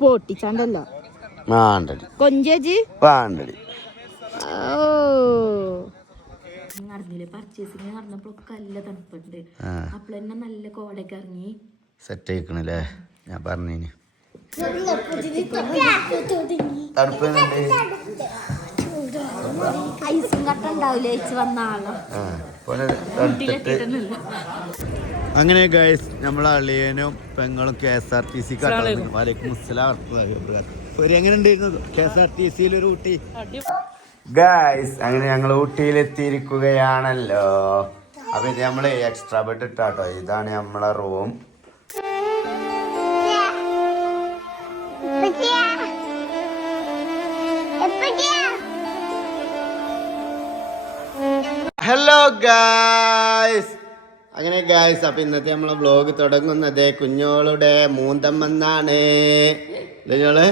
പൊട്ടിച്ചാണ്ടല്ലോ കൊഞ്ചേജി നടന്നില്ലേ purchasing നടന്നപ്പോഴൊക്കെ നല്ല തണുപ്പുണ്ട് അപ്പോൾ തന്നെ നല്ല കോടയൊക്കെ ഇറങ്ങി സെറ്റ് ആയിക്കണല്ലേ ഞാൻ പറഞ്ഞു ഐസും കട്ട ഉണ്ടാവില്ലേ വന്ന ആളോ അങ്ങനെ ഗൈസ് നമ്മളെ അളിയനും പെങ്ങളും KSRTC വലൈക്കും അസ്സലാം എങ്ങനെ ഉണ്ടായിരുന്നു KSRTC ഒരു ഊട്ടി ഗൈസ് അങ്ങനെ ഞങ്ങൾ ഊട്ടിയിലെത്തിയിരിക്കുകയാണല്ലോ അപ്പൊ ഇത് നമ്മള് എക്സ്ട്രാ ബെഡ് ഇട്ടാട്ടോ ഇതാണ് നമ്മളെ റൂം ഹലോ ഗായ്സ് അങ്ങനെ ഗായ്സ് അപ്പൊ ഇന്നത്തെ നമ്മളെ വ്ലോഗ് തുടങ്ങുന്നത് കുഞ്ഞോളുടെ മൂന്തമ്മെന്നാണ് കുഞ്ഞോള്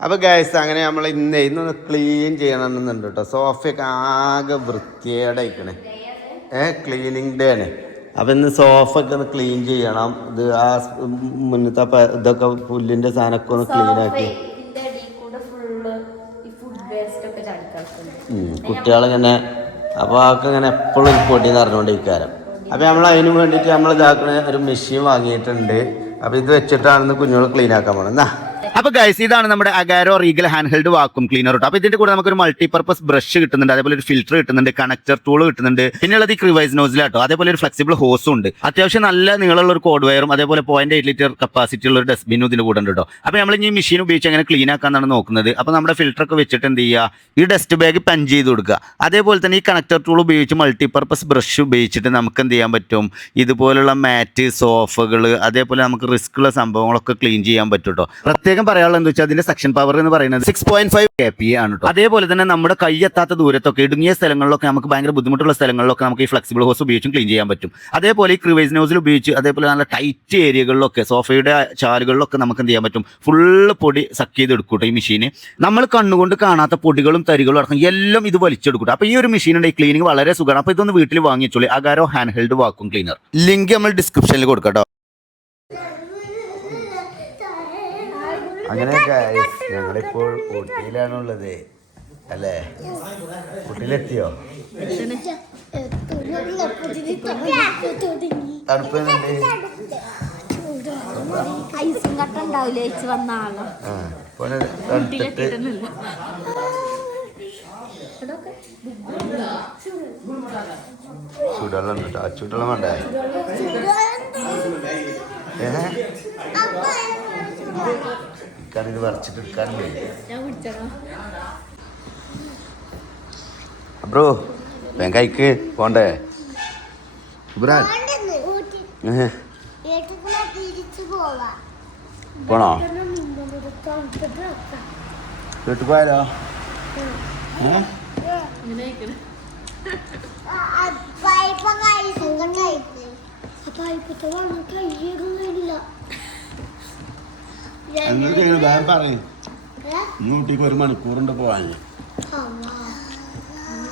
അപ്പൊ ഗായ്സ് അങ്ങനെ നമ്മൾ ഇന്നൊന്ന് ക്ലീൻ ചെയ്യണമെന്നുണ്ട് കേട്ടോ സോഫയൊക്കെ ആകെ വൃത്തിയേടെ ഇരിക്കണേ ക്ലീനിങ് ഡേ ആണ് അപ്പൊ ഇന്ന് സോഫ ഒക്കെ ഒന്ന് ക്ലീൻ ചെയ്യണം ഇത് ആ മുന്നത്തെ ഇതൊക്കെ പുല്ലിന്റെ സാധനമൊക്കെ ഒന്ന് ക്ലീൻ ആക്കി കുട്ടികളിങ്ങനെ അപ്പൊ അതൊക്കെ ഇങ്ങനെ എപ്പോഴും പൊടി നിറഞ്ഞുകൊണ്ടിരിക്കാരം അപ്പൊ നമ്മൾ അതിന് വേണ്ടിയിട്ട് നമ്മൾ ഇതാക്കണ ഒരു മെഷീൻ വാങ്ങിയിട്ടുണ്ട് അപ്പൊ ഇത് വെച്ചിട്ടാണ് കുഞ്ഞുങ്ങൾ ക്ലീൻ ആക്കാൻ പോണത് എന്നാ അപ്പൊ ഗൈസ് ഇതാണ് നമ്മുടെ Agaro Regal hand held vacuum cleaner കേട്ടോ അപ്പൊ ഇതിന്റെ കൂടെ നമുക്ക് ഒരു മൾട്ടിപർപ്പസ് ബ്രഷ് കിട്ടുന്നുണ്ട് അതേപോലെ ഒരു ഫിൽറ്റർ കിട്ടുന്നുണ്ട് കണക്ടർ ടൂൾ കിട്ടുന്നുണ്ട് പിന്നെയുള്ളത് ഈ ക്രിവൈസ് നോസിലാട്ടോ അതേപോലെ ഒരു ഫ്ലെക്സിബിൾ ഹോസും ഉണ്ട് അത്യാവശ്യം നല്ല നീളമുള്ള ഒരു കോഡ് വയറും അതേപോലെ 0.8 ലിറ്റർ കപ്പാസിറ്റി ഉള്ള ഒരു ഡസ്റ്റ്ബിനും ഇതിന്റെ കൂടെ ഉണ്ട് കേട്ടോ അപ്പൊ നമ്മൾ ഈ മെഷീൻ ഉപയോഗിച്ച് അങ്ങനെ ക്ലീൻ ആക്കാന്നാണ് നോക്കുന്നത് അപ്പൊ നമ്മുടെ ഫിൽറ്റർ ഒക്കെ വെച്ചിട്ട് എന്ത് ചെയ്യുക ഈ ഡസ്റ്റ് ബാഗ് പഞ്ച് ചെയ്ത് കൊടുക്കുക അതേപോലെ തന്നെ ഈ കണക്ടർ ടൂൾ ഉപയോഗിച്ച് മൾട്ടിപർപ്പസ് ബ്രഷ് ഉപയോഗിച്ചിട്ട് നമുക്ക് എന്ത് ചെയ്യാൻ പറ്റും ഇതുപോലുള്ള മാറ്റ് സോഫകൾ അതേപോലെ നമുക്ക് റിസ്ക് ഉള്ള സംഭവങ്ങളൊക്കെ ക്ലീൻ ചെയ്യാൻ പറ്റും കേട്ടോ പ്രത്യേകം പറയാനുള്ളത് എന്താ വെച്ചാൽ അതിന്റെ സെക്ഷൻ പവർ എന്ന് പറയുന്നത് 6.5 kPa ആണ് കേട്ടോ അതേപോലെ തന്നെ നമ്മുടെ കൈയെത്താത്ത ദൂരത്തൊക്കെ ഇടുങ്ങിയ സ്ഥലങ്ങളിലൊക്കെ നമുക്ക് ഭയങ്കര ബുദ്ധിമുട്ടുള്ള സ്ഥലങ്ങളിലൊക്കെ നമുക്ക് ഈ ഫ്ലെക്സിബിൾ ഹോസ് ഉപയോഗിച്ചും ക്ലീൻ ചെയ്യാൻ പറ്റും അതേപോലെ ഈ ക്രിവൈസ് നോസിൽ ഉപയോഗിച്ച് അതേപോലെ നല്ല ടൈറ്റ് ഏരിയകളിലൊക്കെ സോഫയുടെ ചാലുകളിലൊക്കെ നമുക്ക് എന്ത് ചെയ്യാൻ പറ്റും ഫുള്ള് പൊടി സക്ക് ചെയ്തെടുക്കൂട്ടോ ഈ മെഷീന് നമ്മൾ കണ്ണുകൊണ്ട് കാണാത്ത പൊടികളും തരികളും അടക്കം എല്ലാം ഇത് വലിച്ചെടുക്കൂട്ടോ അപ്പൊ ഈ ഒരു മെഷീനുണ്ട് ഈ ക്ലീനിങ് വളരെ സുഖമാണ് അപ്പൊ ഇതൊന്ന് വീട്ടിൽ വാങ്ങിച്ചോളി Agaro handheld vacuum cleaner link നമ്മൾ ഡിസ്ക്രിപ്ഷനിൽ കൊടുക്കാം അങ്ങനെ ഞങ്ങളിപ്പോൾ ഊട്ടിയിലാണുള്ളത് അല്ലേ ഊട്ടിയിലെത്തിയോ തണുപ്പുന്നുണ്ട് ഐസും കട്ട ഉണ്ടാവില്ലേ വന്ന ആളോ ചൂടുവെള്ളം ഉണ്ട് കേട്ടോ ചൂടുവെള്ളം വേണ്ടേ ഇത് വരച്ചിട്ട് എടുക്കാനില്ലേ ബ്രോ കൈക്ക് പോണ്ടേ പോണോ വീട്ടിൽ പോയാലോ വേഗം പറയും ഊട്ടിക്ക് 1 മണിക്കൂറുണ്ട് പോവാൻ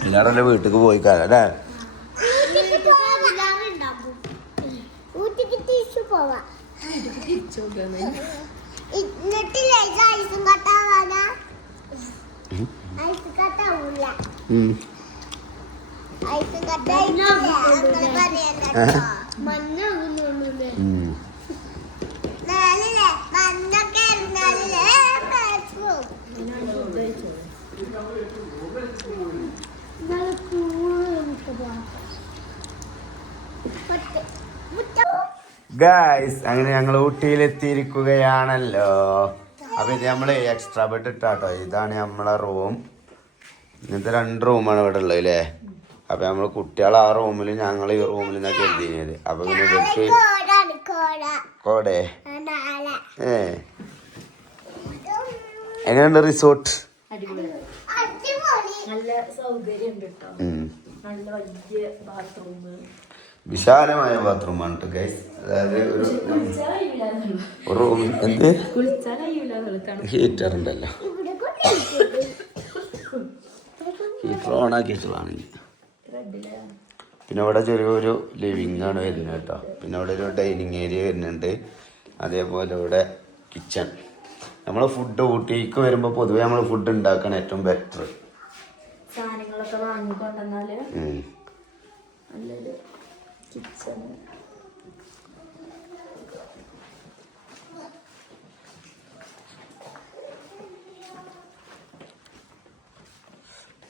എല്ലാവരും വീട്ടിക്ക് പോയി കാലല്ലേ ഗായ്സ് അങ്ങനെ ഞങ്ങൾ ഊട്ടിയിലെത്തിയിരിക്കുകയാണല്ലോ അപ്പൊ ഇത് നമ്മള് എക്സ്ട്രാ ബെഡ് ഇട്ടാട്ടോ ഇതാണ് നമ്മളെ റൂം ഇങ്ങനത്തെ 2 റൂമാണ് ഇവിടെ ഉള്ളത് അല്ലേ അപ്പൊ നമ്മള് കുട്ടികൾ ആ റൂമിൽ ഞങ്ങൾ ഈ റൂമിൽ നിന്നൊക്കെ എഴുതിയത് അപ്പൊ പിന്നെ ഇവർക്ക് കോടെ എങ്ങനെയുണ്ട് റിസോർട്ട് വിശാലമായ ബാത്റൂമാണ് കേട്ടോ ഗൈസ് അതായത് ഒരു റൂം എന്ത് ഹീറ്റർ ഉണ്ടല്ലോ ഹീറ്റർ ഓണാക്കി വെച്ചതാണെങ്കിൽ പിന്നെ ഇവിടെ ചെറിയൊരു ലിവിങ് ആണ് വരുന്നത് കേട്ടോ പിന്നെ ഇവിടെ ഒരു ഡൈനിങ് ഏരിയ വരുന്നുണ്ട് അതേപോലെ ഇവിടെ കിച്ചൺ നമ്മൾ ഫുഡ് ഊട്ടിക്ക് വരുമ്പോൾ പൊതുവെ നമ്മൾ ഫുഡ് ഉണ്ടാക്കാൻ ഏറ്റവും ബെറ്റർ. സാധനങ്ങളൊക്കെ വാങ്ങിക്കൊണ്ടെന്നാല് നല്ലൊരു കിച്ചൺ.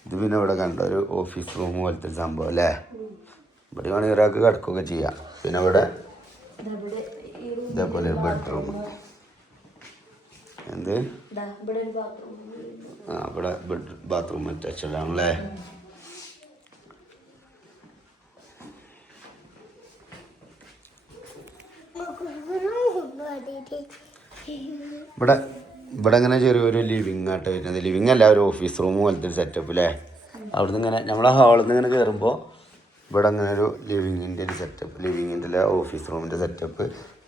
ഇത് പിന്നെ ഇവിടെ കണ്ട ഒരു ഓഫീസ് റൂം പോലത്തെ സംഭവം അല്ലേ. ഇവിടെ വേണമെങ്കിൽ ഒരാൾക്ക് കിടക്കുകയൊക്കെ ചെയ്യാം. പിന്നെ ഇവിടെ ഇതേപോലെ ഒരു ബെഡ്റൂം. എന്ത് ആ ഇവിടെ ബാത്റൂം അറ്റാച്ച്ഡ് ആണല്ലേ. ഇവിടെ ഇവിടെ ഇങ്ങനെ ചെറിയൊരു ലിവിങ് ആയിട്ട് വരുന്നത്. ലിവിങ് അല്ല, ഒരു ഓഫീസ് റൂം പോലത്തെ ഒരു സെറ്റപ്പ് അല്ലേ. അവിടുന്ന് ഇങ്ങനെ നമ്മളെ ഹാളിൽ നിന്ന് ഇങ്ങനെ കയറുമ്പോൾ ഇവിടെ അങ്ങനെ ഒരു ലിവിങ്ങിൻ്റെ ഒരു സെറ്റപ്പ്, ലിവിങ്ങിൻ്റെ ഓഫീസ് റൂമിൻ്റെ സെറ്റപ്പ്.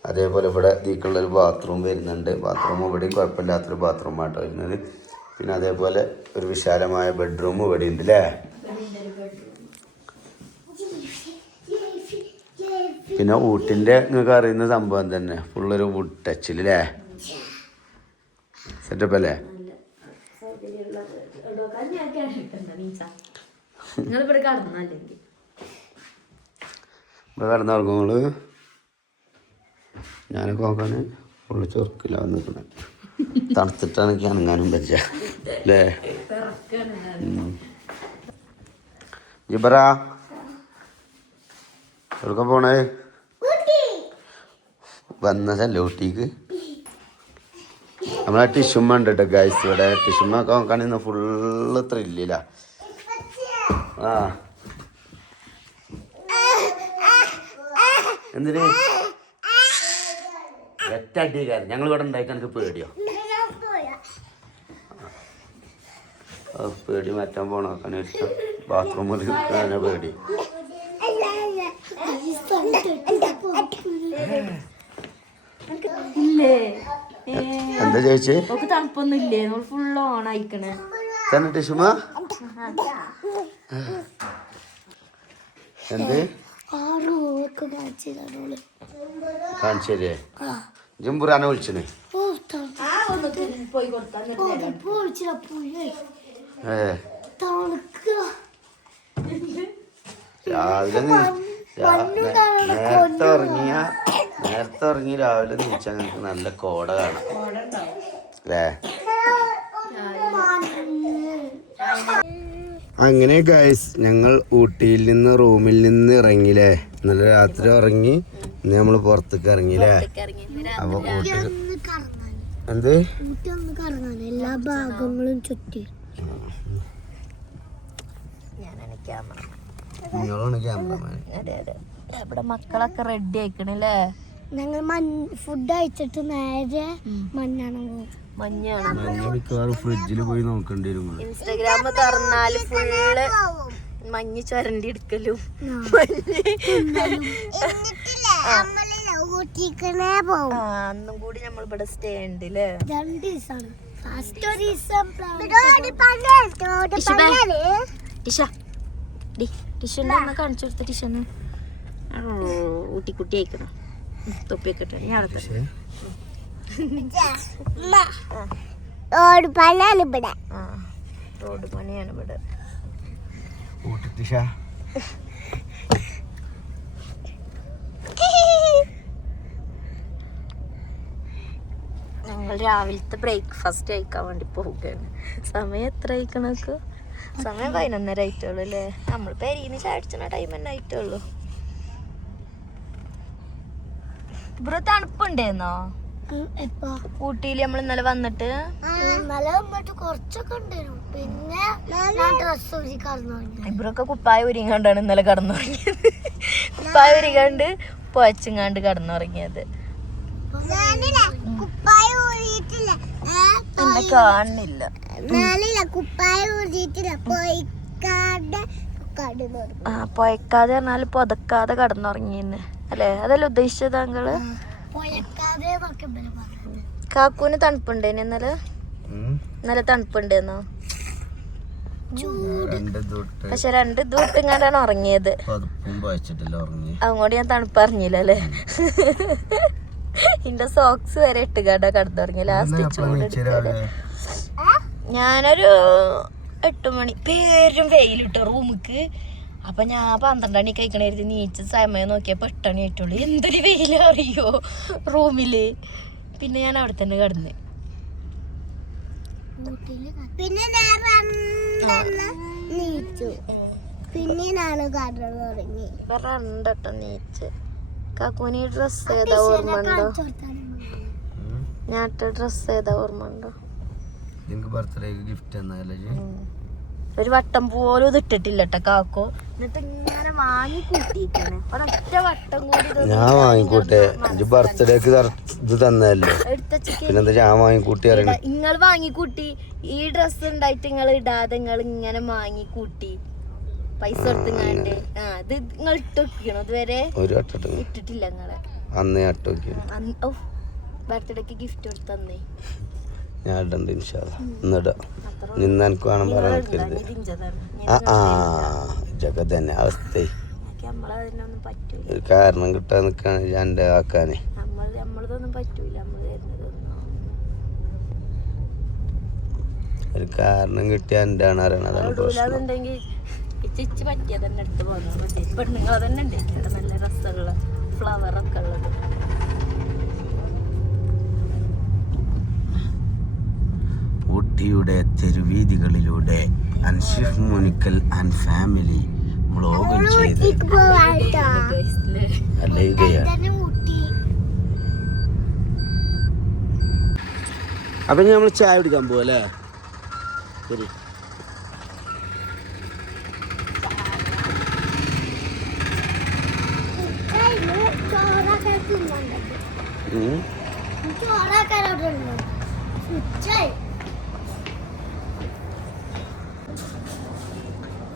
അതേപോലെ ഇവിടെ ഇതിക്കുള്ളൊരു ബാത്റൂം വരുന്നുണ്ട്. ബാത്റൂം ഇവിടെയും കുഴപ്പമില്ലാത്തൊരു ബാത്റൂമായിട്ട് വരുന്നത്. പിന്നെ അതേപോലെ ഒരു വിശാലമായ ബെഡ്റൂം ഇവിടെ ഉണ്ട് അല്ലേ. പിന്നെ ഊട്ടിൻ്റെ നിങ്ങൾക്ക് അറിയുന്ന സംഭവം തന്നെ, ഫുള്ളൊരു വുഡ് ടച്ചിൽ അല്ലേ, സെറ്റപ്പ് അല്ലേ. ഇവിടെ കിടന്നുറങ്ങും നിങ്ങൾ. ഞാനൊക്കെ നോക്കാൻ ഫുള്ള് ചൊറുക്കില്ല വന്നിരിക്കണേ. തണുത്തിട്ടാണ് എനിക്ക് അനങ്ങാനും പറ്റുക അല്ലേ. ജിബറ എവിടെ പോണേ? വന്നതല്ലേ ഊട്ടിക്ക്. നമ്മളെ ടിഷുമ്മ ഉണ്ട് കേട്ടോ ഗൈസ്. ഇവിടെ ടിഷുമ്മ ഒക്കെ നോക്കാണെങ്കിൽ ഫുള്ള് ത്രില്ലില്ല. ആ എന്തിന് ഒറ്റടിക്കാരൻ ഞങ്ങൾ ഇവിടെ ഉണ്ടായിട്ട് എനിക്ക് പേടിയോ? പേടി മാറ്റാൻ പോണോക്കാൻ ഇഷ്ടം. ബാത്റൂമിൽ തന്നെ പേടി. എന്താ ചോദിച്ചേ? തണുപ്പൊന്നും ഇല്ലേ? ഫുള്ള് ഓൺ ആയിക്കണേ തന്നെ ടിഷുമ. എന്ത് കാണിച്ചേ? ജംബുറാനെ വിളിച്ചേ? രാവിലെ നേരത്തെ ഇറങ്ങി രാവിലെ നീച്ചാൽ ഞങ്ങൾക്ക് നല്ല കോട കാണാം അല്ലേ. അങ്ങനെ ഗൈസ് ഞങ്ങൾ ഊട്ടിയിൽ നിന്ന് റൂമിൽ നിന്ന് ഇറങ്ങിയില്ലേ. ഇന്നലെ രാത്രി ഇറങ്ങി, ഇന്ന് നമ്മൾ പുറത്തേക്ക് ഇറങ്ങിയില്ലേ. അപ്പൊ ഊട്ടി എന്ത് എല്ലാ ഭാഗങ്ങളും ചുറ്റി. നിങ്ങളാണ് ക്യാമറമാൻ. ഇവിടെ മക്കളൊക്കെ റെഡി ആയിക്കണല്ലേ. ഞങ്ങൾ ഫുഡ് കഴിച്ചിട്ട് നേരെ മഞ്ഞാണ് പോകും. മഞ്ഞ മിക്കവാറും ഫ്രിഡ്ജിൽ പോയി നോക്കേണ്ടി വരും. ഇൻസ്റ്റാഗ്രാം തുറന്നാല് ഫുള്ള് മഞ്ഞ് ചുരണ്ടി എടുക്കലും അന്നും കൂടി നമ്മൾ ഇവിടെ സ്റ്റേ ഉണ്ട് അല്ലേ. 2 ദിവസമാണ്. കാണിച്ചു കൊടുത്ത ടിഷന്ന് ഊട്ടിക്കുട്ടി അയക്കണം. തൊപ്പിയൊക്കെ ഇട്ടു. ഞാൻ അടുത്ത റോഡ് പണിയാണ് ഇവിടെ. റോഡ് പണിയാണ് ഇവിടെ. ഞങ്ങൾ രാവിലത്തെ ബ്രേക്ക്ഫാസ്റ്റ് കഴിക്കാൻ വേണ്ടി പോവുകയാണ്. സമയം എത്ര കഴിക്കണക്ക്? സമയം 11:30 ആയിട്ടുള്ളൂ അല്ലേ. നമ്മൾ പെരീന്ന് ചാടിച്ച ടൈം തന്നെ ആയിട്ടുള്ളൂ. ഇവിടെ തണുപ്പുണ്ടേന്നോ ഊട്ടിയിൽ? നമ്മൾ ഇന്നലെ വന്നിട്ട് കുറച്ചൊക്കെ ഉണ്ടായിരുന്നു. പിന്നെ ഡ്രസ് ഇവരൊക്കെ കുപ്പായ ഉരിങ്ങാണ്ടാണ് ഇന്നലെ കടന്നുറങ്ങിയത്. കുപ്പായ ഉരികാണ്ട് പൊയച്ചങ്ങാണ്ട് കടന്നുറങ്ങിയത്. എന്നെ കാണുന്നില്ല. പൊയക്കാതെ പറഞ്ഞാല് പൊതക്കാതെ കടന്നുറങ്ങിന്ന് അല്ലേ? അതല്ല ഉദ്ദേശിച്ചത് താങ്കള്? കാക്കൂന് തണുപ്പുണ്ടേന് ഇന്നലെ? ഇന്നലെ തണുപ്പുണ്ടേന്നോ? പക്ഷെ 2 അതുകൊണ്ട് ദിവസങ്ങാണ്ടാണ് ഉറങ്ങിയത്. അതുകൊണ്ട് ഞാൻ തണുപ്പ് അറിഞ്ഞില്ല അല്ലേ. ഇന്റെ സോക്സ് വരെ ഇട്ട് കട കടന്നുറങ്ങി. ലാസ്റ്റ് ചൂട് ഞാനൊരു 8 മണി പേരും വെയിലിട്ടോ റൂമിക്ക്. അപ്പൊ ഞാൻ 12 മണി കഴിക്കണായിരുന്നു. നീച്ച് സമയം നോക്കിയപ്പോ 8 മണി ആയിട്ടുള്ളൂ. എന്തൊരു വെയിലറിയോ റൂമില്. പിന്നെ ഞാൻ അവിടെ തന്നെ കിടന്ന്. പിന്നെ രണ്ടട്ടം നീച്ച്. കാക്കൂനി ഡ്രസ് ഏതാ ഓർമ്മ ഉണ്ടോ? ഞാൻ ഡ്രസ് ഏതാ ഓർമ്മ ഉണ്ടോ? ഒരു വട്ടം പോലും ഇത് ഇട്ടിട്ടില്ല ട്ടോ കാക്കോ. എന്നിട്ട് ഇങ്ങനെ വാങ്ങി കൂട്ടിയിരിക്കണേ. ഒരൊറ്റ വട്ടം കൂടി ഞാൻ വാങ്ങിക്കൂട്ടെ. ബർത്ത്ഡേക്ക് ഇത് തന്നല്ലേ. പിന്നെന്താ ഞാൻ വാങ്ങിക്കൂട്ടി അറിയണ. നിങ്ങൾ വാങ്ങിക്കൂട്ടി. ഈ ഡ്രസ് ഉണ്ടായിട്ട് നിങ്ങൾ ഇടാതെ നിങ്ങൾ ഇങ്ങനെ വാങ്ങിക്കൂട്ടി പൈസ കൊടുത്തിങ്ങാണ്ട്. ഇത് നിങ്ങൾ ഇട്ടോക്കിക്കണോ ഇതുവരെ? ഒരു വട്ടം ഇട്ടിട്ടില്ല നിങ്ങളെ. അന്നേ അട്ടോക്കി. ബർത്ത്ഡേക്ക് ഗിഫ്റ്റ് കൊടുത്തന്നേ. ഞാൻ ഇടണ്ട് ഇൻഷാല്ലാ. ഇന്നിടാം. നിന്ന് എനിക്ക് വേണം പറഞ്ഞിരുത്. ഇതൊക്കെ തന്നെ അവസ്ഥ. ഒരു കാരണം കിട്ടാൻ നിക്കാണ് എന്റെ ആക്കാന്. ഒരു കാരണം കിട്ടിയ എന്റെ ആണ് അറിയണത്. പറ്റിയ തന്നെ എടുത്ത് പോകുന്നത് പെണ്ണുങ്ങൾ തന്നെ ഉണ്ട്. നല്ല രസമുള്ള ഫ്ലവറൊക്കെ ഉള്ളത്. ഊട്ടിയുടെ തെരുവീതികളിലൂടെ അൻഷിഫ് മുനിക്കൽ ആൻഡ് ഫാമിലി വ്ളോഗും ചെയ്ത് അലയുകയാണ്. അപ്പൊ നമ്മൾ ചായ കുടിക്കാൻ പോവല്ലേ? ശരി.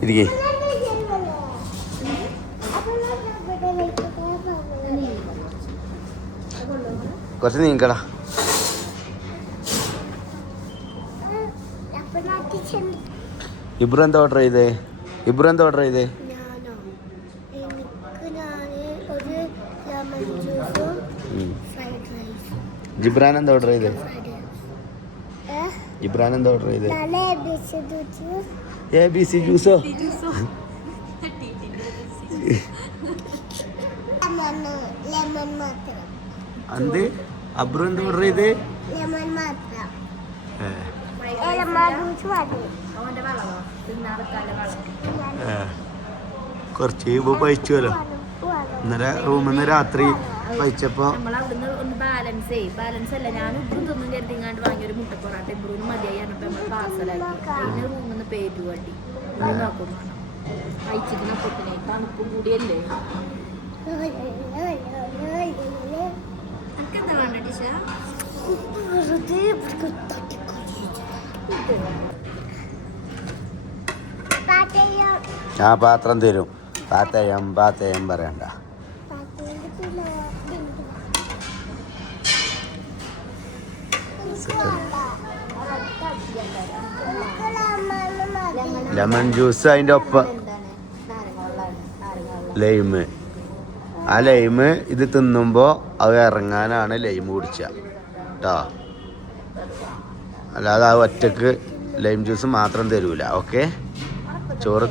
ഇരിക്കേ. കുറച്ച് നീക്കടാ. ഇബ്രു എന്താ ഓർഡർ ചെയ്തേ? ജിബ്രാൻ എന്താ ഓർഡർ ചെയ്തേ? ABC ജ്യൂസോ? എന്ത് അബ്രു എന്താ ഓർഡർ ചെയ്തേ? കുറച്ച് കഴിച്ചുവല്ലോ. ഇന്നലെ റൂമിൽ നിന്ന് രാത്രി കഴിച്ചപ്പോ ബാലൻസ് അല്ല. ഞാൻ ഉപ്പും തിന്നും കരുതിങ്ങാണ്ട് വാങ്ങിയൊരു മുട്ട പൊറാട്ട ഇബ്രൂന്ന് മതിയായി പറഞ്ഞപ്പോ നമ്മൾ പാർസലാക്കി. അതിന് റൂമിൽ നിന്ന് പേര് വണ്ടി നോക്കും കഴിച്ചിരിക്കുന്ന പൊട്ടിനെ തണുപ്പും കൂടിയല്ലേ. അനക്കെന്താ വേണ്ട ടീച്ച? ഞാൻ പാത്രം തരും. പാത്തയം പറയണ്ട. ലെമൺ ജ്യൂസ് അതിൻ്റെ ഒപ്പം ലൈമ്. ആ ലൈമ് ഇത് തിന്നുമ്പോൾ അത് ഇറങ്ങാനാണ് ലൈമ് കുടിച്ച കേട്ടോ. അല്ലാതെ ആ ഒറ്റക്ക് ലൈം ജ്യൂസ് മാത്രം തരൂല. ഓക്കെ. ചോറ്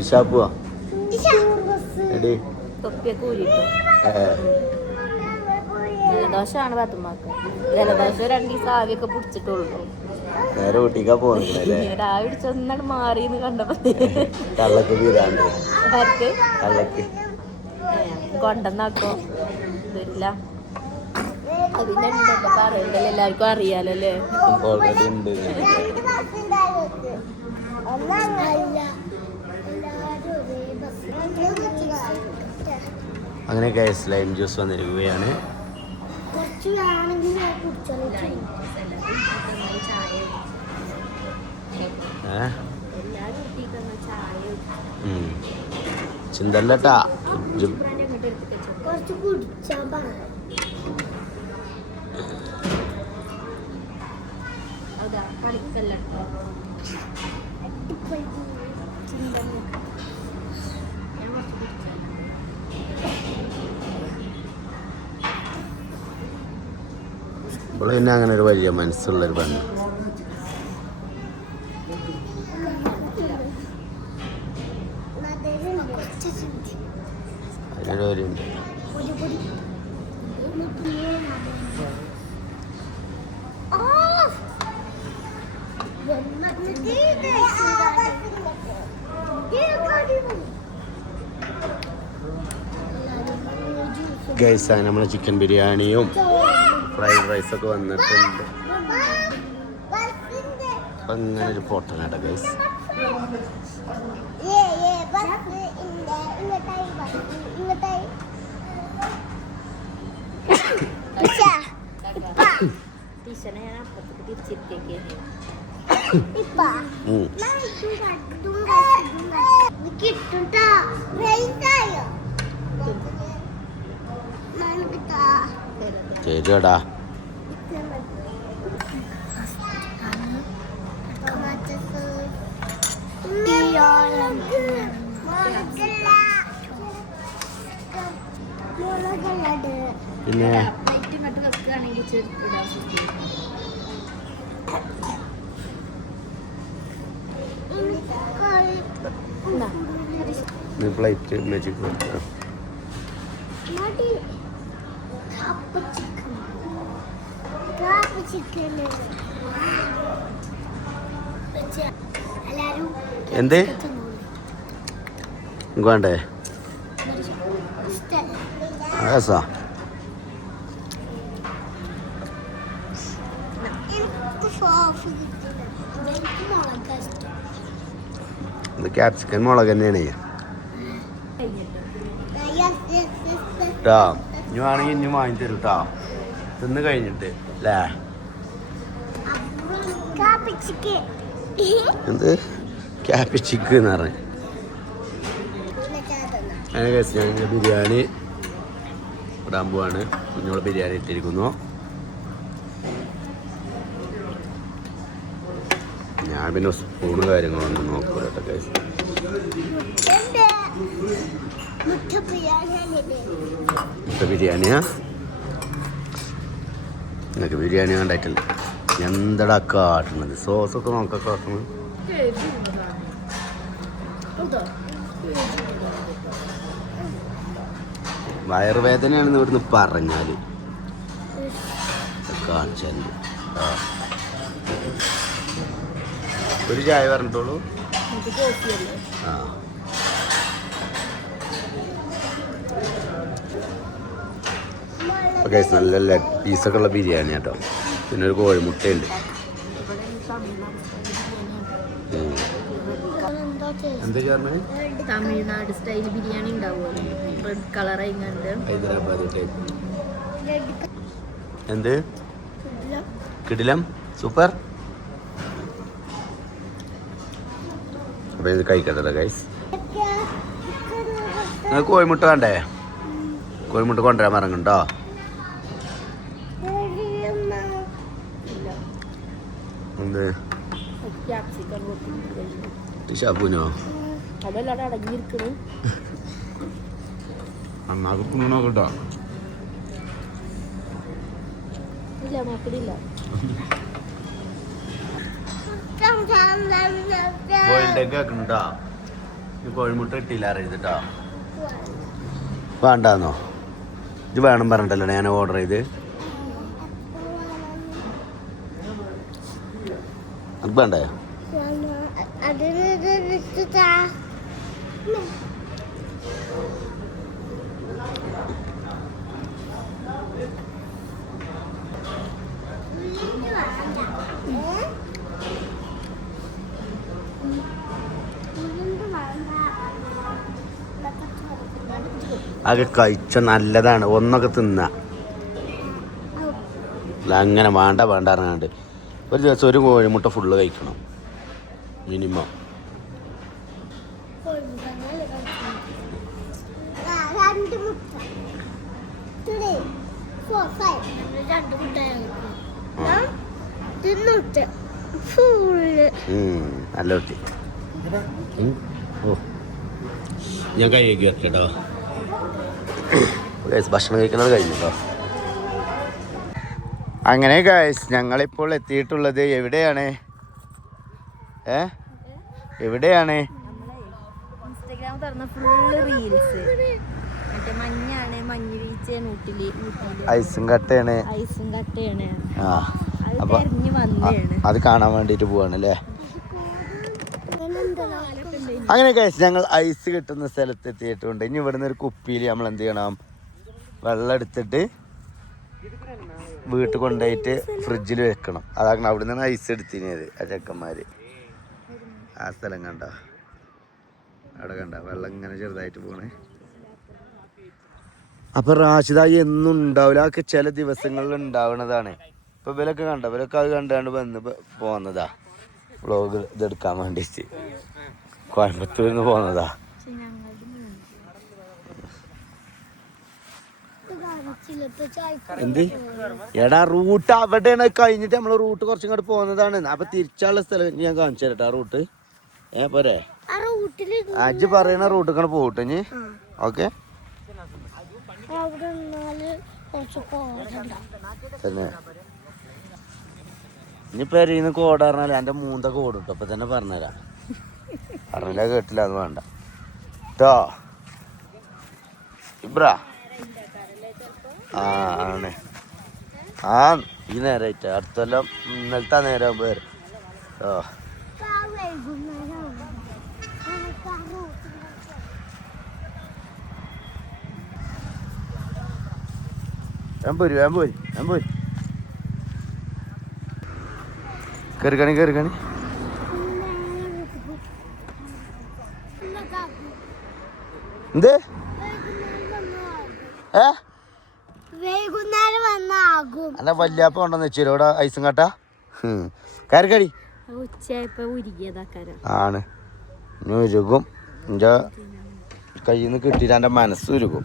ിഷാപ്പുവാ എടി തൊപ്പിയൊക്കെ ഊരിട്ടോ. ജലദോഷമാണ് പാത്തുമ്മാക്ക്. ജലദോഷം 2 ദിവസം ആവിയൊക്കെ പിടിച്ചിട്ടുള്ളൂ. നേരെ ഊട്ടിക്കാ പോകുന്നില്ലേ? ആവി പിടിച്ചൊന്നാണ് മാറിയെന്ന് കണ്ടപ്പോ കള്ളക്ക് വീരാണ്ട് കൊണ്ടെന്നാക്കോ വരില്ല. അതിന്റെ ഉണ്ടല്ലോ പറയണ്ടല്ലോ, എല്ലാവർക്കും അറിയാലോ അല്ലേ? ഓൾറെഡി ഉണ്ട്. അങ്ങനെ ലൈം ജ്യൂസ് വന്നിരിക്കുകയാണ്. ചിന്തല്ലട്ടാ കുറച്ച് കുടിച്ചാൻ പറ ഇപ്പോൾ പിന്നെ അങ്ങനെ ഒരു വലിയ മനസ്സുള്ളൊരു പെണ്ണ്. അതിനൊരു കാര്യമുണ്ട്. ഗൈസ് അങ്ങനെ നമ്മളെ ചിക്കൻ ബിരിയാണിയും ഫ്രൈഡ് റൈസൊക്കെ വന്നിട്ടുണ്ട്. അപ്പം അങ്ങനെ ഒരു പൊട്ടനാട്ടോ ഗൈസ്. ശരിയടാ. പിന്നെ പ്ലേറ്റ് മാജിക് എന്ത് വേണ്ടേ? രസാ. ഇത് ക്യാപ്സിക്കൻ മുളക് തന്നെയാണ് കേട്ടോ. ഇനി വേണമെങ്കിൽ ഇനി വാങ്ങി തരും കേട്ടോ, തിന്ന് കഴിഞ്ഞിട്ട് അല്ലേ? എന്ത് ക്യാപിച്ചിക്ക് എന്ന് പറഞ്ഞ അങ്ങനെ കഴിച്ച് ഞങ്ങൾ ബിരിയാണി ഇടാൻ പോവാണ്. കുഞ്ഞോള് ബിരിയാണി ഇട്ടിരിക്കുന്നു. ഞാൻ പിന്നെ സ്പൂണ് കാര്യങ്ങളൊന്നും നോക്കൂല കേട്ടോ കഴിച്ച്. മുട്ട ബിരിയാണിയാ? നിങ്ങൾക്ക് ബിരിയാണി കണ്ടായിട്ടില്ല. എന്തടാ കാട്ടണത്? സോസൊക്കെ നോക്കാൻ കാട്ടണത്. വയറുവേദനയാണെന്ന് ഇവിടുന്ന് പറഞ്ഞാൽ കാണിച്ചാൽ ഒരു ചായ പറഞ്ഞിട്ടുള്ളൂ. ആ ഓക്കെ. നല്ല ലെഗ് പീസൊക്കെ ഉള്ള ബിരിയാണി കേട്ടോ. പിന്നെ ഒരു കോഴിമുട്ടയുണ്ട്. എന്താ ചേർന്ന്? തമിഴ്നാട് സ്റ്റൈൽ ബിരിയാണി ഉണ്ടാവുമല്ലോ, റെഡ് കളർ ആയിങ്ങാണ്ട്. ഹൈദരാബാദ് ടൈപ്പ്. എന്ത് കിടിലം സൂപ്പർ. അപ്പൊ ഇത് കഴിക്കട്ടല്ലോ ഗൈസ്. നിങ്ങൾക്ക് കോഴിമുട്ട വേണ്ടേ? കോഴിമുട്ട കൊണ്ടുവരാൻ പറഞ്ഞുണ്ടോ? എന്ത് ഷാപ്പൂനോ? അന്നാക്കുണോ കേട്ടോ. ബോയിൽഡ് ആക്കണട്ടോ. കോഴിമുട്ട ഇട്ടില്ല അറിയത്തിട്ടോ. വേണ്ടാന്നോ? ഇത് വേണം പറഞ്ഞിട്ടല്ലോ ഞാൻ ഓർഡർ ചെയ്ത്. അത് വേണ്ടേ? അത് കഴിച്ച നല്ലതാണ്, ഒന്നൊക്കെ തിന്ന. അങ്ങനെ വേണ്ട വേണ്ട പറഞ്ഞാണ്ട് ഒരു ദിവസം ഒരു കോഴിമുട്ട ഫുള്ള് കഴിക്കണം. മിനിമം. നല്ല കുട്ടി. ഞാൻ കൈ കഴുകി വെക്കട്ടോ. ഭക്ഷണം കഴിക്കുന്നത് കഴിഞ്ഞോ. അങ്ങനെ ഗൈസ് ഞങ്ങളിപ്പോൾ എത്തിയിട്ടുള്ളത് എവിടെയാണ്? എവിടെയാണ്? ഇൻസ്റ്റാഗ്രാം തുറന്ന ഫുള്ള് റീൽസ്. മറ്റേ മഞ്ഞാണ്, മഞ്ഞ് വീഴ്ചയാണ് ഊട്ടില്. ഐസും കട്ടയാണ്. ആ അപ്പൊ അത് കാണാൻ വേണ്ടിട്ട് പോവാണല്ലേ. അങ്ങനെ ഗൈസ് ഞങ്ങൾ ഐസ് കിട്ടുന്ന സ്ഥലത്ത് എത്തിയിട്ടുണ്ട്. ഇനി ഇവിടുന്ന് ഒരു കുപ്പിയിൽ നമ്മൾ എന്ത് ചെയ്യണം? വെള്ളം എടുത്തിട്ട് വീട്ടിൽ കൊണ്ടുപോയിട്ട് ഫ്രിഡ്ജിൽ വെക്കണം. അതാക്കണം. അവിടെ നിന്നാണ് ഐസ് എടുത്തിനത് ആ ചെക്കന്മാര്. ആ സ്ഥലം കണ്ട, അവിടെ കണ്ട വെള്ളം ഇങ്ങനെ ചെറുതായിട്ട് പോണേ. അപ്പൊ റാഷിദ എന്നും ഉണ്ടാവില്ല, അതൊക്കെ ചില ദിവസങ്ങളിൽ ഉണ്ടാവുന്നതാണ്. ഇപ്പൊ ഇവരൊക്കെ കണ്ട, ഇവരൊക്കെ അത് കണ്ടാണ്ട് വന്ന് പോന്നതാ വ്ളോഗ് ഇതെടുക്കാൻ വേണ്ടിട്ട്. കോയമ്പത്തൂരിൽ നിന്ന് പോന്നതാ. എന്ത് എടാ റൂട്ട് അവിടെയാണ് കഴിഞ്ഞിട്ട് നമ്മള് റൂട്ട് കുറച്ചും കൂടെ പോകുന്നതാണ്. അപ്പൊ തിരിച്ചുള്ള സ്ഥലം ഞാൻ കാണിച്ചു തരട്ടെ. ആ റൂട്ട് പോരെ, അജ് പറയുന്ന റൂട്ട് കൂടെ പോകട്ടെ ഇനി. ഓക്കെ തന്നെ. ഇനി പെരീന്ന് കോട് പറഞ്ഞാല് എന്റെ മൂന്തൊക്കെ ഓടും കേട്ടോ. അപ്പൊ തന്നെ പറഞ്ഞുതരാം. പറഞ്ഞില്ല കേട്ടില്ല, അത് വേണ്ട കേട്ടോ ഇബ്രാ. ആണ് ആ ഈ നേരമായിട്ട് അടുത്തെല്ലാം ഇന്നലത്തെ നേരം ആകുമ്പോ വരും കേട്ടോ. ഞാൻ പോരി കേറിക്കണി. എന്ത് അല്ല വല്യാപ്പ ഉണ്ടെന്ന് വെച്ചോ ഇവിടെ ഐസും കാട്ടാ. കയറിക്കടി ആണ്. ഇനി ഉരുകും. എൻ്റെ കയ്യിൽ നിന്ന് കിട്ടിയിട്ട് എൻ്റെ മനസ്സ് ഉരുകും.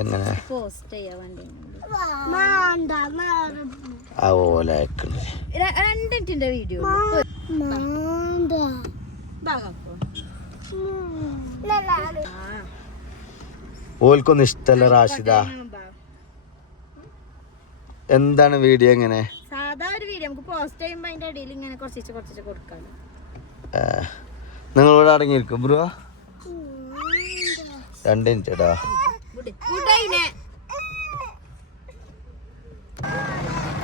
എങ്ങനെ രണ്ടിന്റെ വീഡിയോ ഓൽക്കൊന്നും ഇഷ്ടല്ല റാഷിദ. എന്താണ് വീഡിയോ? എങ്ങനെ സാധാ ഒരു വീഡിയോ നമുക്ക് പോസ്റ്റ് ചെയ്യുമ്പോ അതിന്റെ ഇടയിൽ ഇങ്ങനെ കുറച്ച് കൊടുക്കാം. നിങ്ങളിവിടെ അടങ്ങിയിരിക്കും ബ്രോ. 2 മിനിറ്റ് ഇടാ.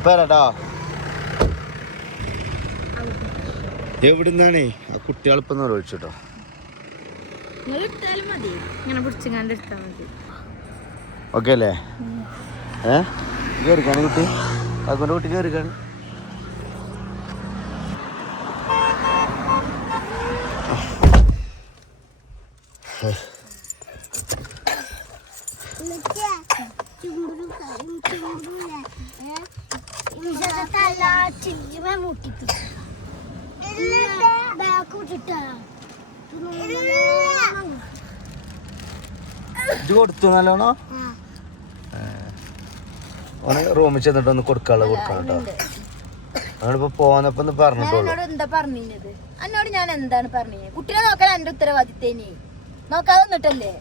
പേരാട്ടോ എവിടുന്നാണ് ആ കുട്ടികളിപ്പം ഒഴിച്ചിട്ടോ. ഓക്കെ അല്ലേ? കയറിക്കാണ് കുട്ടി. അതുകൊണ്ട് കുട്ടി കയറിക്കാണ്. ഇത് കൊടുത്തു നല്ലോണോ? ഓന് റൂമിൽ ചെന്നിട്ട് ഒന്ന് കൊടുക്കാനുള്ള കൊടുക്കണം കേട്ടോ. നമ്മളിപ്പോ പോന്നപ്പോ പറഞ്ഞിട്ടുള്ളൂ. എന്താ പറഞ്ഞത് എന്നോട്? ഞാൻ എന്താണ് പറഞ്ഞത്? കുട്ടിനെ നോക്കാൻ എന്റെ ഉത്തരവാദിത്തേനി. നോക്കാതെ നിന്നിട്ടല്ലേ.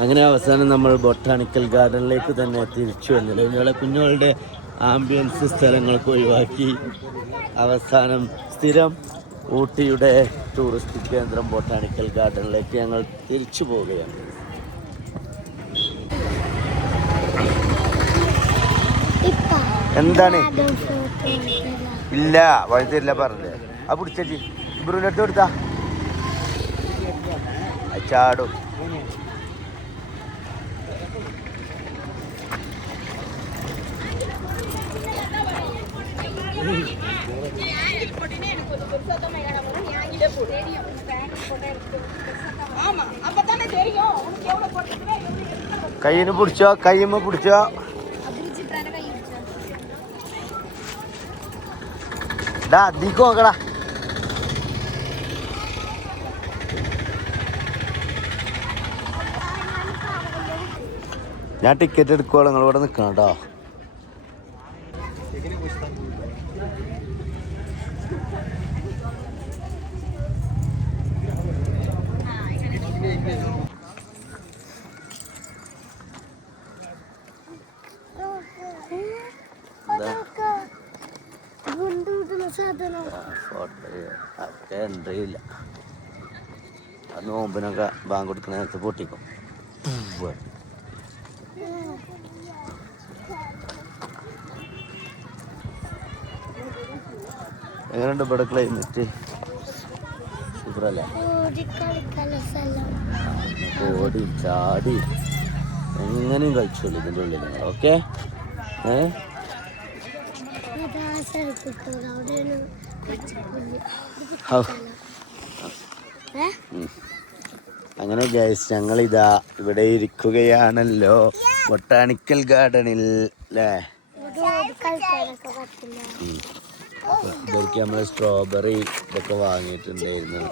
അങ്ങനെ അവസാനം നമ്മൾ ബൊട്ടാണിക്കൽ ഗാർഡനിലേക്ക് തന്നെ തിരിച്ചു വന്നില്ല. കുഞ്ഞുങ്ങളുടെ ആംബിയൻസ് സ്ഥലങ്ങളൊക്കെ ഒഴിവാക്കി അവസാനം സ്ഥിരം ഊട്ടിയുടെ ടൂറിസ്റ്റ് കേന്ദ്രം ബൊട്ടാണിക്കൽ ഗാർഡനിലേക്ക് ഞങ്ങൾ തിരിച്ചു പോവുകയാണ്. എന്താണ്? ഇല്ല വഴി തരില്ല പറഞ്ഞില്ലേ. ആ പിടിച്ചി ഇബ്രൂൻ്റെ അടുത്ത് കൊടുത്താ ചാടും. കയ്യിന് പിടിച്ചോ, കയ്യമ്മ പിടിച്ചോ. അധികം നോക്കടാ. ഞാൻ ടിക്കറ്റ് എടുക്കുവാളൂ, നിങ്ങൾ ഇവിടെ നിൽക്കണം കേട്ടോ. എൻട്രി ഇല്ല. അത് നോമ്പിനൊക്കെ ബാങ്ക് കൊടുക്കുന്ന നേരത്ത് പൊട്ടിക്കും. എങ്ങനെയുണ്ട് ഇവിടെ ക്ലൈമറ്റ്? സൂപ്പറല്ലേ? ഓടി ചാടി എങ്ങനെയും കഴിച്ചോളൂ ഇതിൻ്റെ ഉള്ളിൽ നിങ്ങൾ. ഓക്കെ. അങ്ങനെ ഗൈസ്, ഞങ്ങളിതാ ഇവിടെ ഇരിക്കുകയാണല്ലോ ബൊട്ടാണിക്കൽ ഗാർഡനിൽ അല്ലേ. ഇതൊക്കെ നമ്മൾ സ്ട്രോബെറി ഇതൊക്കെ വാങ്ങിയിട്ടുണ്ടായിരുന്നു.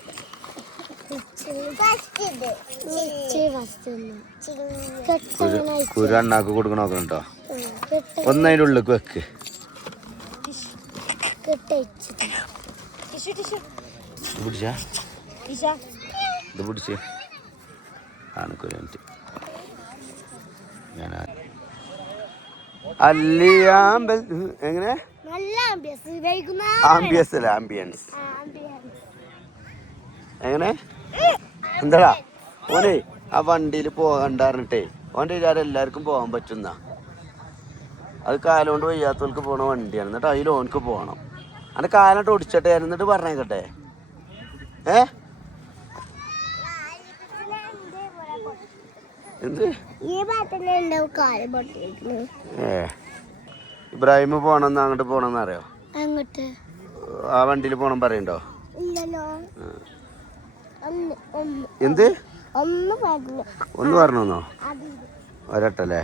കുരു അണ്ണാക്ക് കൊടുക്കണ നോക്കണം കേട്ടോ. ഒന്നതിൻ്റെ ഉള്ളിലേക്ക് വെക്ക്. പിടിച്ചാ ഇത് പിടിച്ച് ആണക്കൊരു മിനിറ്റ്. ഞാൻ അല്ലിയാമ്പൽ എങ്ങനെ ആംബിയൻസ് അല്ല ആംബിയൻസ് എങ്ങനെ എന്താടാ ഓനെ ആ വണ്ടിയിൽ പോകണ്ടാറിഞ്ഞിട്ടേ ഓൻ്റെ വിചാരം എല്ലാവർക്കും പോകാൻ പറ്റുന്ന. അത് കാലുകൊണ്ട് വയ്യാത്തവർക്ക് പോണ വണ്ടിയാണ്. എന്നിട്ട് അതിൽ ഓനക്ക് പോകണം. അതിൻ്റെ കാലിട്ട് ഒടിച്ചട്ടെ എന്നിട്ട് പറഞ്ഞേക്കട്ടെ. എന്ത് ഇബ്രാഹിം പോണെന്ന് അങ്ങോട്ട് പോണെന്ന് അറിയോ? ആ വണ്ടിയിൽ പോണം പറയണ്ടോ? എന്ത് ഒന്ന് പറഞ്ഞോ? ഒരട്ടല്ലേ?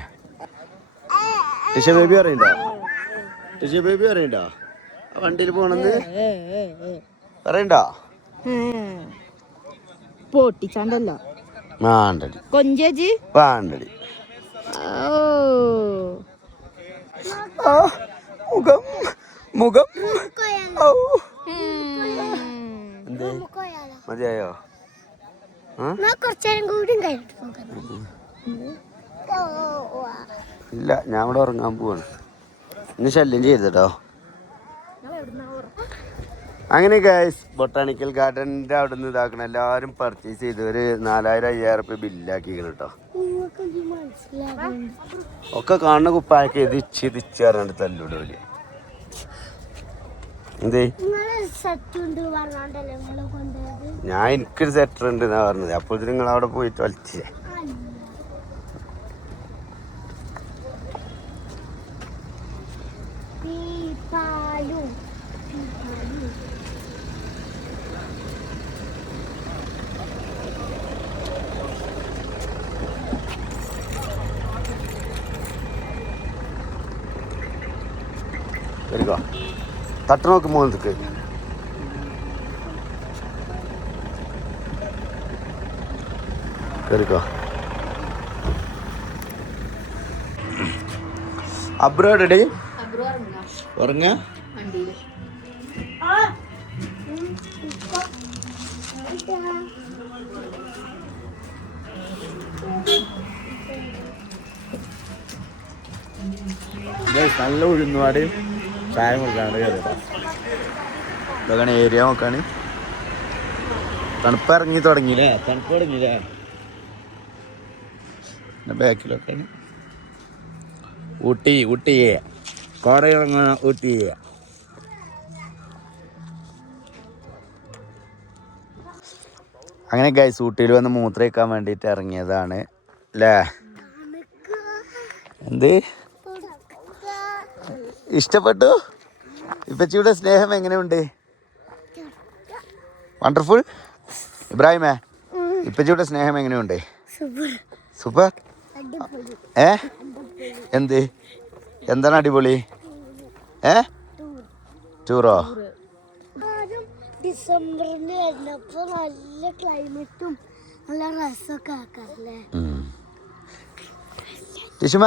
ടിഷ ബേബി അറിയണ്ടോ? ടിഷ ബേബി അറിയണ്ടോ ആ വണ്ടിയിൽ പോണെന്ന് പറയണ്ടോ? പൊട്ടിച്ചാണ്ടല്ലോ മാണ്ടടി കൊഞ്ചേജി പാണ്ടടി. മുഖം മുഖം എന്തേ മതിയായോ? ഇല്ല, ഞാൻ ഇവിടെ ഉറങ്ങാൻ പോവാണ്. ഇന്ന് ശല്യം ചെയ്തോ. അങ്ങനെ ഗൈസ്, ബൊട്ടാണിക്കൽ ഗാർഡൻ്റെ അവിടെ നിന്ന് ഇതാക്കണം. എല്ലാവരും പർച്ചേസ് ചെയ്ത് ഒരു 4000-5000 റുപ്യ ബില്ലാക്കിക്കണം കേട്ടോ. ഒക്കെ കാണുന്ന കുപ്പായൊക്കെ ഇതിച്ച് പറഞ്ഞിട്ട് തല്ലൂടൂലേ. എന്തേ ഞാൻ എനിക്കൊരു സെറ്റർ ഉണ്ട് എന്നാ പറഞ്ഞത്. അപ്പോൾ നിങ്ങൾ അവിടെ പോയിട്ട് വലിച്ചേ. കേറിക്കോ, തട്ട് നോക്ക് മോനത്തേക്ക്. കേറിക്കോ. അബ്രോഡി ഉറങ്ങ. നല്ല ഉഴുന്നുപാട് ചായ കൊടുക്കാണ്ട് കയറിയതാ. ഇതൊക്കെയാണ് ഏരിയ നോക്കാണ്. തണുപ്പ് ഇറങ്ങി തുടങ്ങിയില്ലേ? തണുപ്പ് തുടങ്ങിയില്ലേ? പിന്നെ ബാക്കിലൊക്കെയാണ് ഊട്ടി. കോട ഇറങ്ങുന്ന ഊട്ടി. അങ്ങനെ ഗൈസ്, ഊട്ടിയിൽ വന്ന് മൂത്രയിക്കാൻ വേണ്ടിയിട്ട് ഇറങ്ങിയതാണ് അല്ലേ? എന്ത് ഇഷ്ടപ്പെട്ടു? ഇപ്പച്ചിയുടെ സ്നേഹം എങ്ങനെയുണ്ട്? വണ്ടർഫുൾ. ഇബ്രാഹിമേ ഇപ്പച്ചിയുടെ സ്നേഹം എങ്ങനെയുണ്ട്? സൂപ്പർ. എന്ത് എന്താണ് അടിപൊളി? ടൂറോ? ഡിസംബറിൽ വരുന്നപ്പോ നല്ല ക്ലൈമറ്റും നല്ല രസമൊക്കെ ആക്കാറല്ലേ. ടിഷുമ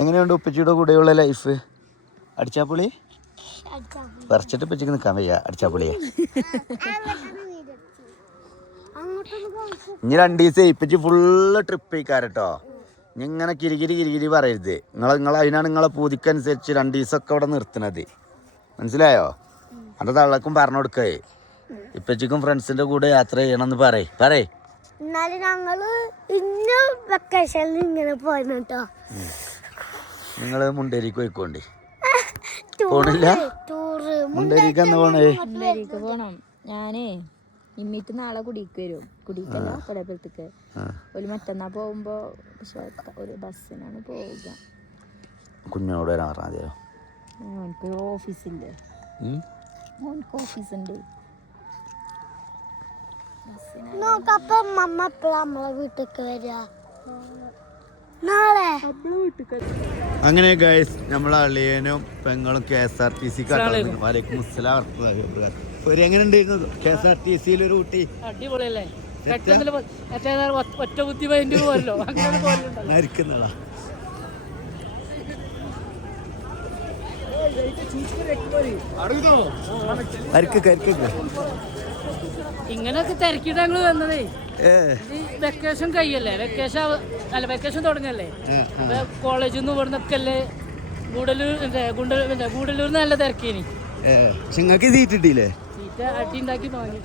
എങ്ങനെയുണ്ട് ഉപ്പച്ചിയുടെ കൂടെയുള്ള ലൈഫ്? അടിച്ചാപ്പൊളി. പറിച്ചിട്ട് ഉപ്പച്ചിക്ക് നിൽക്കാൻ വയ്യ. അടിച്ചാപ്പൊളിയെ ഇനി 2 ദിവസം ഇപ്പച്ചി ഫുള്ള് ട്രിപ്പ് കഴിക്കാറട്ടോ. ഇങ്ങനെ കിരികിരി പറയരുത്. അതിനാണ് നിങ്ങളെ പൂതിക്കനുസരിച്ച് 2 ദിവസമൊക്കെ അവിടെ നിർത്തുന്നത്. മനസ്സിലായോ? അത് തള്ളക്കും പറഞ്ഞു കൊടുക്കേ. ഇപ്പച്ചിക്കും ഫ്രണ്ട്സിന്റെ കൂടെ യാത്ര ചെയ്യണമെന്ന് പറയേ. എന്നാലും ഞങ്ങള് ഇന്ന് വെക്കേഷനിൽ ഇങ്ങനെ പോയിരുന്നു കേട്ടോ. നിങ്ങള് മുണ്ടേരിക്ക് പോയിക്കോണ്ടി. പോണില്ല? മുണ്ടേരിക്ക് എന്നാ പോണേ? മുണ്ടേരിക്ക് പോണം. ഞാനേ ഇമ്മീട്ട് നാളെ കുടിക്ക് വരും. കുടിക്കല്ല പടയപ്പുറത്തേക്ക്. ഒരു മറ്റന്നാ പോകുമ്പോ ഒരു ബസ്സിനാണ് പോവുക. കുഞ്ഞോട് വരാൻ പറഞ്ഞാൽ ഓനക്ക് ഓഫീസില്ലേ? ഓനക്ക് ഓഫീസുണ്ട്. നോക്കപ്പം അമ്മ എപ്പോഴാ നമ്മളെ വീട്ടിലേക്ക് വരിക? നാളെ. അങ്ങനെ ഗൈസ് നമ്മളെ അളിയനും പെങ്ങളും KSRTC എങ്ങനെ ഉണ്ടായിരുന്നു KSRTC ഒരു ഊട്ടി? അടിപൊളിയല്ലേ? ഒറ്റ ബുദ്ധി മൈൻഡ് പോരല്ലോ. മരിക്കുന്നതാ. ഇങ്ങനെയൊക്കെ തിരക്കിട്ട് ഞങ്ങള് വന്നതേ. വെക്കേഷൻ കഴിയല്ലേ? വെക്കേഷൻ തുടങ്ങല്ലേ? അപ്പൊ കോളേജിൽ നിന്ന് ഇവിടുന്നൊക്കെ അല്ലേ ഗൂഡല്ലൂർ നല്ല തിരക്കേനി. നിങ്ങൾക്ക് സീറ്റ് കിട്ടിയില്ലേ? സീറ്റ് അടി ഉണ്ടാക്കി വാങ്ങി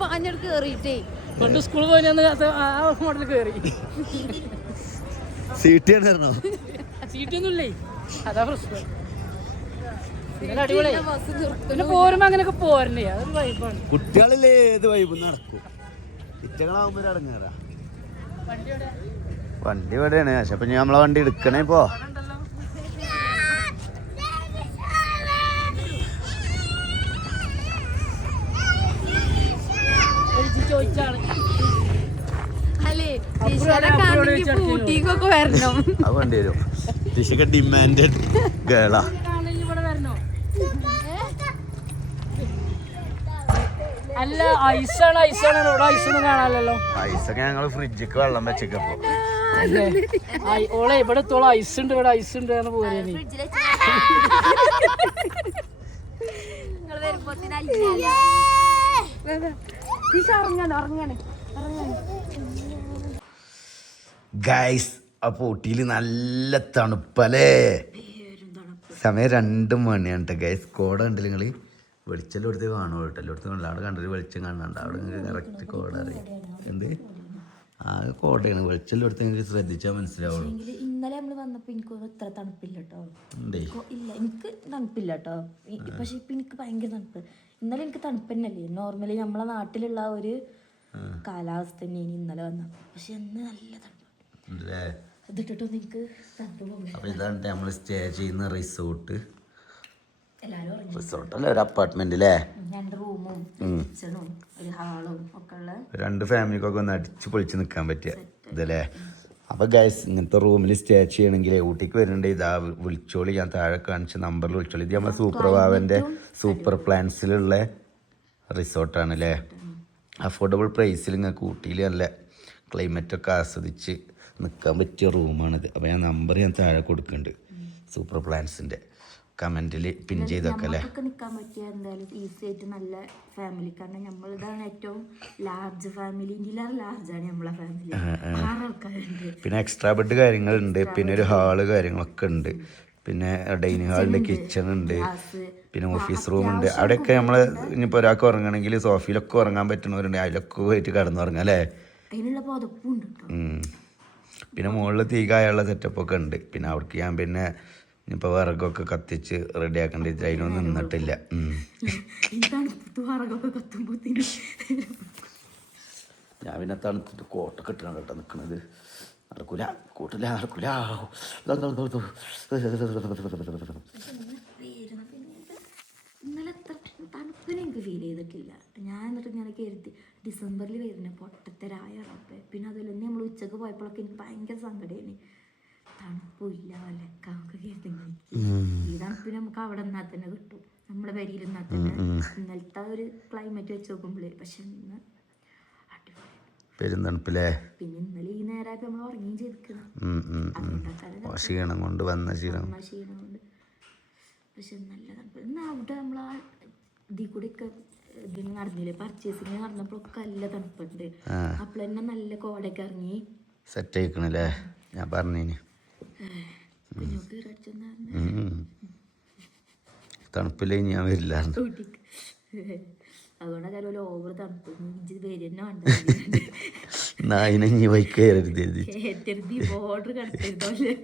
പാഞ്ഞെടുക്ക് കേറിയിട്ടേ കൊണ്ട് സ്കൂളിൽ പോയി ആ മോഡൽ കേറി. സീറ്റൊന്നും ഇല്ലേ, അതാ പ്രശ്നം. പിന്നെ അടിപൊളി. പിന്നെ പോരുമ്പോ അങ്ങനെയൊക്കെ പോരണ്ടേ, അതൊരു വൈബാണ്. കുട്ടികളില്ലേ ഏത് വൈബ് നടക്കും. കുട്ടികളാവുമ്പോ അടങ്ങാറാ. വണ്ടി ഇവിടെയാണ്. പക്ഷെ അപ്പൊ ഞാൻ നമ്മളെ വണ്ടി എടുക്കണേ ഇപ്പോ. ചോദിച്ചാണ് ഊട്ടിക്കൊക്കെ വരണം. അത് വേണ്ടി വരും. ടിഷൊക്കെ ഡിമാൻഡഡ് ഗേളാ. അല്ല ഐസാണ് ഇവിടെ ഐസൊന്നും കാണാനല്ലോ. ഐസൊക്കെ ഞങ്ങള് ഫ്രിഡ്ജിക്ക് വെള്ളം വെച്ചപ്പോ ഓളെ ഇവിടെ എത്തോളം ഐസ് ഉണ്ട് എന്ന് പോലെ. ഗൈസ് അപ്പൊ ഊട്ടിയില് നല്ല തണുപ്പല്ലേ. സമയം 2 മണിയാണ് കേട്ടോ ഗൈസ്. കോട ഉണ്ടല്ലോ നിങ്ങള്? വെളിച്ചെല്ലാം എടുത്ത് കാണുമോ കേട്ടോ? എല്ലായിടത്തും കണ്ടില്ല. അവിടെ കണ്ടൊരു വെളിച്ചം കാണണ്ട. അവിടെ നിങ്ങൾക്ക് കറക്റ്റ് കോട അറിയാം. എന്ത് ആ കോടയാണ്. വെളിച്ചെല്ലാം എടുത്ത് നിങ്ങൾക്ക് ശ്രദ്ധിച്ചാൽ മനസ്സിലാവുള്ളൂ. ഇന്നലെ നമ്മള് വന്നപ്പോ എനിക്ക് ഇത്ര തണുപ്പില്ല കേട്ടോ. ഇല്ല എനിക്ക് തണുപ്പില്ല കേട്ടോ. പക്ഷെ ഇപ്പൊ എനിക്ക് ഭയങ്കര തണുപ്പ്. ഇന്നലെ എനിക്ക് തണുപ്പ് തന്നെയല്ലേ. നോർമലി നമ്മളെ നാട്ടിലുള്ള ഒരു കാലാവസ്ഥ തന്നെയാണ് ഇന്നലെ വന്നത്. പക്ഷെ ഇന്ന് നല്ല തണുപ്പ്. ഇതിട്ടിട്ടൊന്നും എനിക്ക് തണുപ്പ് പോകില്ല. അപ്പൊ ഇതാണ് നമ്മൾ സ്റ്റേ ചെയ്യുന്ന റിസോർട്ട്. എല്ലാരും ഒരു അപ്പാർട്ട്മെന്റ് അല്ലേ? 2 റൂമും കിച്ചണും ഒരു ഹാളും ഒക്കെ ഉള്ള 2 ഫാമിലിക്കൊക്കെ ഒന്ന് അടിച്ച് പൊളിച്ച് നിൽക്കാൻ പറ്റിയ ഇതല്ലേ. അപ്പോൾ ഗൈസ് ഇങ്ങനത്തെ റൂമിൽ സ്റ്റേ ചെയ്യണമെങ്കിൽ ഊട്ടിക്ക് വരുന്നുണ്ട്. ഇതാ വിളിച്ചോളി. ഞാൻ താഴെ കാണിച്ച നമ്പറിൽ വിളിച്ചോളി. ഇത് നമ്മുടെ സൂപ്പർവാവൻ്റെ സൂപ്പർ പ്ലാൻസിലുള്ള റിസോർട്ടാണ് അല്ലേ. അഫോർഡബിൾ പ്രൈസിൽ നിങ്ങൾക്ക് ഊട്ടിയിൽ നല്ല ക്ലൈമറ്റൊക്കെ ആസ്വദിച്ച് നിൽക്കാൻ പറ്റിയ റൂമാണിത്. അപ്പോൾ ഞാൻ താഴെ കൊടുക്കുന്നുണ്ട് സൂപ്പർ പ്ലാൻസിൻ്റെ. കമൻറ്റിൽ പിൻ ചെയ്തൊക്കെ അല്ലേ. നിൽക്കാൻ പറ്റിയ എന്തായാലും ഈസി ആയിട്ട് നല്ല ഫാമിലി. കാരണം നമ്മളിതാണ് ഏറ്റവും ലാർജ് ഫാമിലി. ഇന്ത്യയിലാണ് ലാർജാണ് നമ്മളെ ഫാമിലി. 6 ആൾക്കാരുണ്ട്. പിന്നെ എക്സ്ട്രാ ബെഡ് കാര്യങ്ങളുണ്ട്. പിന്നെ ഒരു ഹാള് കാര്യങ്ങളൊക്കെ ഉണ്ട്. പിന്നെ ഡൈനിങ് ഹാളിൻ്റെ കിച്ചൺ ഉണ്ട്. പിന്നെ ഓഫീസ് റൂം ഉണ്ട്. അവിടെയൊക്കെ നമ്മൾ ഇനിയിപ്പോൾ ഒരാൾക്ക് ഉറങ്ങണമെങ്കിൽ സോഫയിലൊക്കെ ഉറങ്ങാൻ പറ്റുന്നവരുണ്ട്. അതിലൊക്കെ പോയിട്ട് കിടന്നുറങ്ങാം അല്ലേ. അതിനുള്ള പുതപ്പുണ്ട്. പിന്നെ മുകളിൽ തീ കായുള്ള സെറ്റപ്പൊക്കെ ഉണ്ട്. പിന്നെ അവിടേക്ക് ഞാൻ പിന്നെ ഇനിയിപ്പോൾ വിറകൊക്കെ കത്തിച്ച് റെഡി ആക്കേണ്ടി അതിനൊന്നും നിന്നിട്ടില്ല. ഞാൻ പിന്നെ തണുത്തിട്ട് കോട്ടൊക്കെ ഇട്ടാണ് കേട്ടോ നിൽക്കുന്നത്. നടക്കൂല കൂട്ടില്ല. ഇന്നലെ തണുപ്പിന് എനിക്ക് ഫീൽ ചെയ്തു. ചെയ്തിട്ടില്ല. ഞാൻ എന്നിട്ട് ഇങ്ങനെ കരുതി ഡിസംബറിൽ വരുന്ന പൊട്ടത്തരായ റബ്ബേ. പിന്നെ അതുപോലെ തന്നെ നമ്മൾ ഉച്ചക്ക് പോയപ്പോഴൊക്കെ എനിക്ക് ഭയങ്കര സങ്കടമാണ്. തണുപ്പില്ല വല്ലക്കാമൊക്കെ കരുതി. ഈ തണുപ്പിന് നമുക്ക് അവിടെ നിന്നാൽ തന്നെ കിട്ടും, നമ്മുടെ വരിയിൽ നിന്നാൽ തന്നെ. ഇന്നലത്തെ ഒരു ക്ലൈമറ്റ് വെച്ച് നോക്കുമ്പോഴേ പക്ഷെ ഇന്ന് പെരുന്തണുപ്പില്ലേ. പിന്നെ ഇന്നലെ ഈ നേരമൊക്കെ നമ്മൾ ഉറങ്ങുകയും ചെയ്തിരിക്കണം. ക്ഷീണം കൊണ്ട് വന്ന ക്ഷീണം കൊണ്ട്. പക്ഷെ നല്ല തണുപ്പ്. എന്നാൽ അവിടെ നമ്മൾ ആ ഇതിൽ കൂടെ ഒക്കെ ഇതിന് നടന്നില്ലേ, പർച്ചേസിങ് നടന്നപ്പോഴൊക്കെ നല്ല തണുപ്പുണ്ട്. അപ്പോൾ തന്നെ നല്ല കോടയൊക്കെ ഇറങ്ങി സെറ്റ് ആയിക്കണല്ലേ. ഞാൻ പറഞ്ഞേന് കുഞ്ഞോക്ക് അടിച്ചെന്നാ തണുപ്പില്ലേ ഞാൻ വരില്ല. അതുകൊണ്ടൊക്കെ ഒരു ഓവർ തണുപ്പ് വരുന്ന നായിനെ ഇനി വൈക്ക് കയറരുത് ബോർഡർ കടത്തരുതല്ലേ.